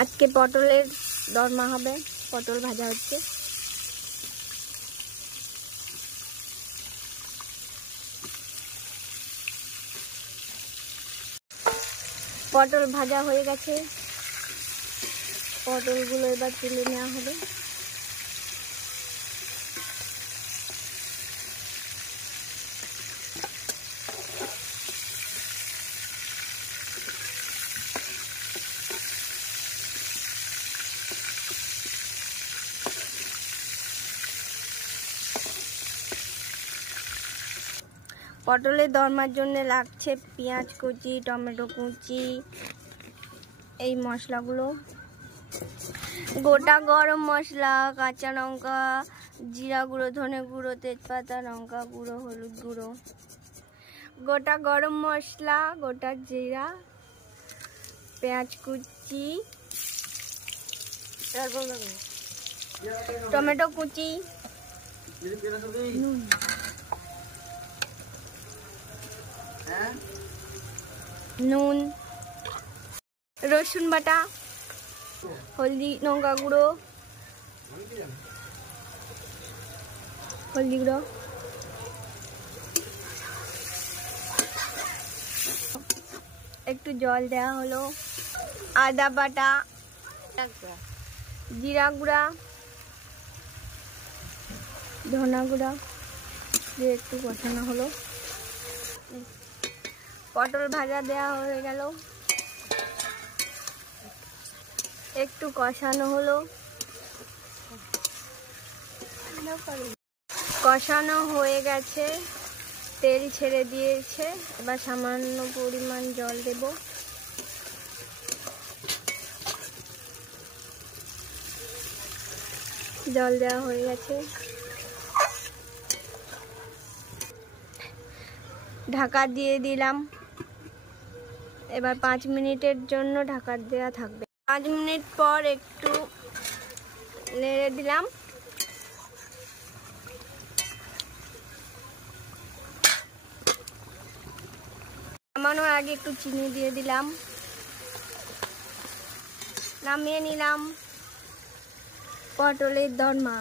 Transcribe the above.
আজকে পটলের দরমা হবে, পটল ভাজা হচ্ছে। পটল ভাজা হয়ে গেছে, পটলগুলো এবার তুলে নেওয়া হবে। পটলের দরমার জন্য লাগছে পেঁয়াজ কুচি, টমেটো কুচি, এই মশলাগুলো, গোটা গরম মশলা, কাঁচা লঙ্কা, জিরা গুঁড়ো, ধনে গুঁড়ো, তেজপাতা, লঙ্কা গুঁড়ো, হলুদ গুঁড়ো, গোটা গরম মশলা, গোটা জিরা, পেঁয়াজ কুচি, টমেটো কুচি, নুন, রসুন বাটা, হলদি, লঙ্কা গুঁড়ো, হলদি গুঁড়ো, একটু জল দেওয়া হলো, আদা বাটা, জিরা গুঁড়া, ধনা গুঁড়া দিয়ে একটু কষানো হলো। পটল ভাজা দেওয়া হয়ে গেল, একটু কষানো হলো, কষানো হয়ে গেছে, তেল ছেড়ে দিয়েছে। এবার সামান্য পরিমাণ জল দেব। জল দেওয়া হয়ে গেছে, ঢাকা দিয়ে দিলাম। এবার 5 মিনিটের জন্য ঢাকা দেওয়া থাকবে। 5 মিনিট পর একটু নেড়ে দিলাম। নামানোর আগে একটু চিনি দিয়ে দিলাম। নামিয়ে নিলাম পটলের দরমা।